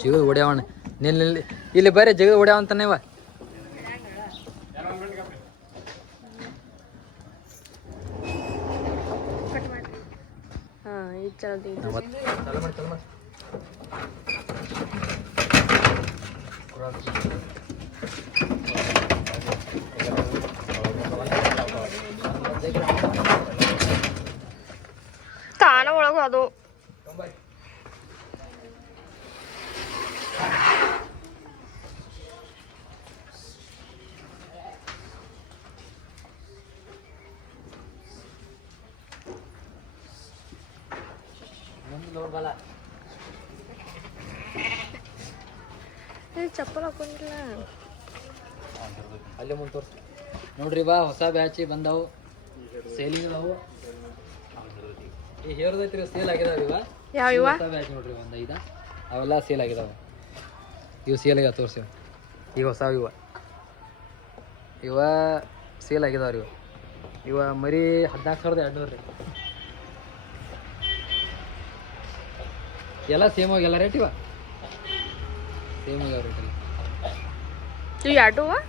ಜಿಗದ ಹೊಡ್ಯಾವಣ ನಿಲ್ಲಿ ಇಲ್ಲಿ ಬರೀ ಜಿಗದ ಹೊಡ್ಯಾವ ಅಂತಾನೇವ ತಾನ ಒಳಗು ಅದು ಚಪ್ಪಲ್ ಹಾಕೊಂಡಿಲ್ಲ ಅಲ್ಲೇ ಮುಂದೆ ತೋರಿಸಿ ನೋಡ್ರಿ ಬಾ ಹೊಸ ಬ್ಯಾಚಿ ಬಂದವು ಸೇಲಿಂಗ್ ಅದಾವು ಈ ಹೇರ್ದೈತ್ರಿ ಸೇಲ್ ಆಗಿದಾವ ಇವ ಯಾವ ಇವ ಹೊಸ ಬ್ಯಾಚ್ ನೋಡ್ರಿ ಒಂದು ಐದ ಅವೆಲ್ಲ ಸೇಲ್ ಆಗಿದಾವ ಇವು ಸೇಲ್ ಆಗ್ಯಾವ ತೋರಿಸಿ ಈಗ ಹೊಸ ಇವ ಸೇಲ್ ಆಗಿದಾವ್ರಿ ಇವ ಮರಿ 14,200 ರೀ ಎಲ್ಲ ಸೇಮ್ ಹೋಗಿ ಎಲ್ಲ ರೇಟ್ ಇವ ಸೇಮ್ ಹೋಗ್ಯಾವ ರೇಟ್ ಇವು ಎರಡು ಹಾಂ